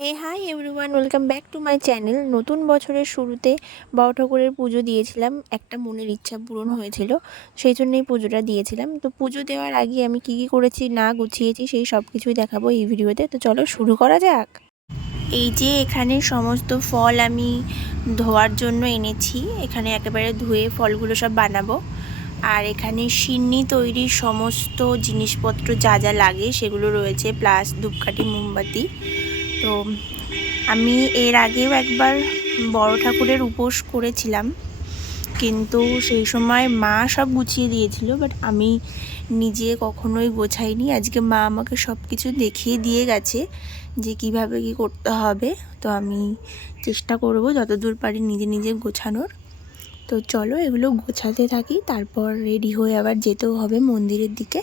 Hey hi everyone welcome back to my channel নতুন বছরের শুরুতে বড় ঠাকুরের পুজো দিয়েছিলাম। একটা মনের ইচ্ছা পূরণ হয়েছিল, সেই জন্যই পুজোটা দিয়েছিলাম। তো পুজো দেওয়ার আগে আমি কী কী করেছি, না গুছিয়েছি, সেই সব কিছুই দেখাবো এই ভিডিওতে। তো চলো শুরু করা যাক। এই যে এখানে সমস্ত ফল আমি ধোয়ার জন্য এনেছি। এখানে একেবারে ধুয়ে ফলগুলো সব বানাবো। আর এখানে সিন্নি তৈরির সমস্ত জিনিসপত্র যা যা লাগে সেগুলো রয়েছে, প্লাস ধূপকাঠি, মোমবাতি। তো আমি এর আগেও একবার বড় ঠাকুরের উপোস করেছিলাম। কিন্তু সেই সময় মা সব গুছিয়ে দিয়েছিল বাট আমি নিজে কখনোই গোছাইনি। আজকে মা আমাকে সব কিছু দেখিয়ে দিয়ে গেছে যে কীভাবে কি করতে হবে। তো আমি চেষ্টা করব যতদূর পারি নিজে নিজে গোছানোর। তো চলো এগুলো গোছাতে থাকি, তারপর রেডি হয়ে আবার যেতেও হবে মন্দিরের দিকে।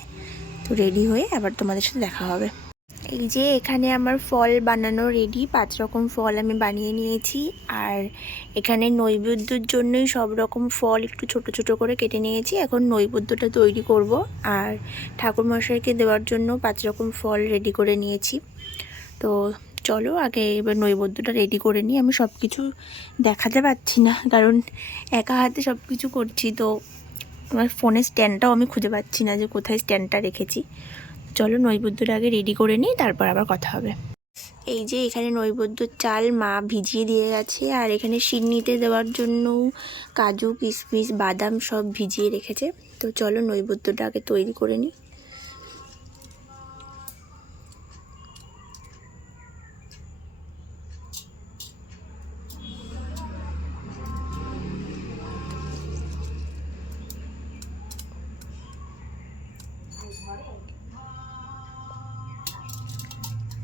তো রেডি হয়ে আবার তোমাদের সাথে দেখা হবে। এই যে এখানে আমার ফল বানানো রেডি পাঁচ রকম ফল আমি বানিয়ে নিয়েছি। আর এখানে নৈবেদ্যর জন্যই সব রকম ফল একটু ছোট ছোট করে কেটে নিয়েছি। এখন নৈবেদ্যটা তৈরি করব। আর ঠাকুর মশাইকে দেওয়ার জন্য পাঁচ রকম ফল রেডি করে নিয়েছি। তো চলো আগে এবার নৈবেদ্যটা রেডি করে নিই। আমি সব কিছু দেখাতে পাচ্ছি না, কারণ একা হাতে সব কিছু করছি। তো আমার ফোনের স্ট্যান্ডটাও আমি খুঁজে পাচ্ছি না যে কোথায় স্ট্যান্ডটা রেখেছি। চলো নৈবদ্যুর আগে রেডি করে নিই, তারপর আবার কথা হবে। এই যে এখানে নৈবেদ্য চাল মা ভিজিয়ে দিয়ে গেছে, আর এখানে সিন্নিতে দেওয়ার জন্য কাজু, কিশমিশ, বাদাম সব ভিজিয়ে রেখেছে। তো চলো নৈবেদ্যটা আগে তৈরি করে নিই।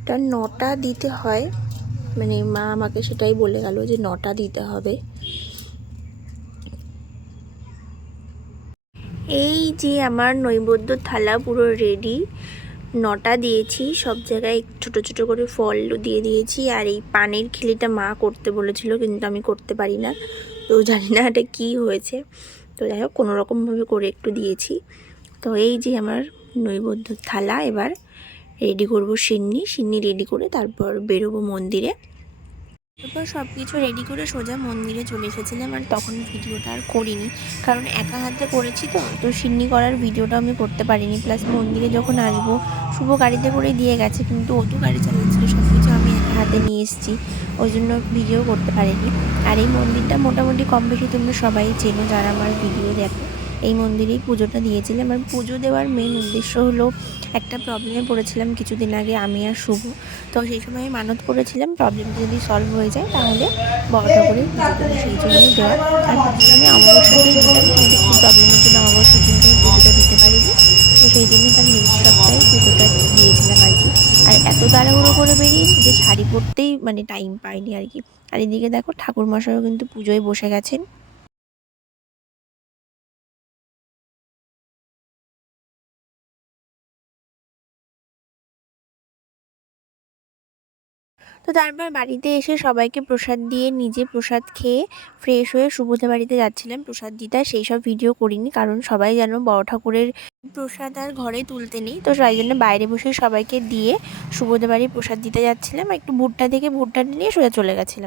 এটা নটা দিতে হয়। মানে মা আমাকে সেটাই বলে গেল যে নটা দিতে হবে। এই যে আমার নৈবেদ্য থালা পুরো রেডি নটা দিয়েছি, সব জায়গায় ছোট ছোট করে ফল দিয়ে দিয়েছি। আর এই পানের খিলিটা মা করতে বলেছিল, কিন্তু আমি করতে পারি না। তো জানি না এটা কী হয়েছে। তো যাই হোক কোনোরকমভাবে করে একটু দিয়েছি। তো এই যে আমার নৈবেদ্য থালা, এবার রেডি করব সিন্নি। সিন্নি রেডি করে তারপর বেরোবো মন্দিরে। তারপর সব কিছু রেডি করে সোজা মন্দিরে চলে এসেছিলাম আর তখন ভিডিওটা আর করিনি। কারণ একা হাতে করেছি তো তো সিন্নি করার ভিডিওটা আমি করতে পারিনি। প্লাস মন্দিরে যখন আসব, শুভ গাড়িতে করে দিয়ে গেছে, কিন্তু ও তো গাড়ি চালাচ্ছিল সব কিছু আমি একা হাতে নিয়ে এসেছি। ওই জন্য ভিডিও করতে পারিনি। আর এই মন্দিরটা মোটামুটি কম বেশি তোমরা সবাই চেনো, যারা আমার ভিডিও দেখো। এই মন্দিরেই পুজোটা দিয়েছিলাম। আর পুজো দেওয়ার মেন উদ্দেশ্য হলো একটা প্রবলেমে পড়েছিলাম কিছুদিন আগে, আমি আর শুভ। তো সেই সময় আমি মানত করেছিলাম প্রবলেমটা যদি সলভ হয়ে যায় তাহলে বড় করে সেই জন্যই দেওয়া। আর আমি কিন্তু খুব প্রবলেমের জন্য অমাবস্যার দিনটাই পুজোটা দিতে পারিনি। তো সেই জন্যই তার নেক্সট সপ্তাহে পুজোটা দিয়েছিলাম আর কি। আর এত তাড়াহুড়ো করে বেরিয়েছি যে শাড়ি পরতেই মানে টাইম পাইনি আর কি। আর এদিকে দেখো ঠাকুরমশাইও কিন্তু পুজোয় বসে গেছেন। তো তারপর বাড়িতে এসে সবাইকে প্রসাদ দিয়ে নিজে প্রসাদ খেয়ে ফ্রেশ হয়ে সুবোধা বাড়িতে যাচ্ছিলাম। প্রসাদ দিতে সেই সব ভিডিও করিনি, কারণ সবাই যেন বড় ঠাকুরের প্রসাদ আর ঘরে তুলতে নেই। তো তাই জন্য বাইরে বসে সবাইকে দিয়ে সুবোধা বাড়ির প্রসাদ দিতে যাচ্ছিলাম। একটু ভুট্টা থেকে ভুট্টা নিয়ে সোজা চলে গেছিলাম।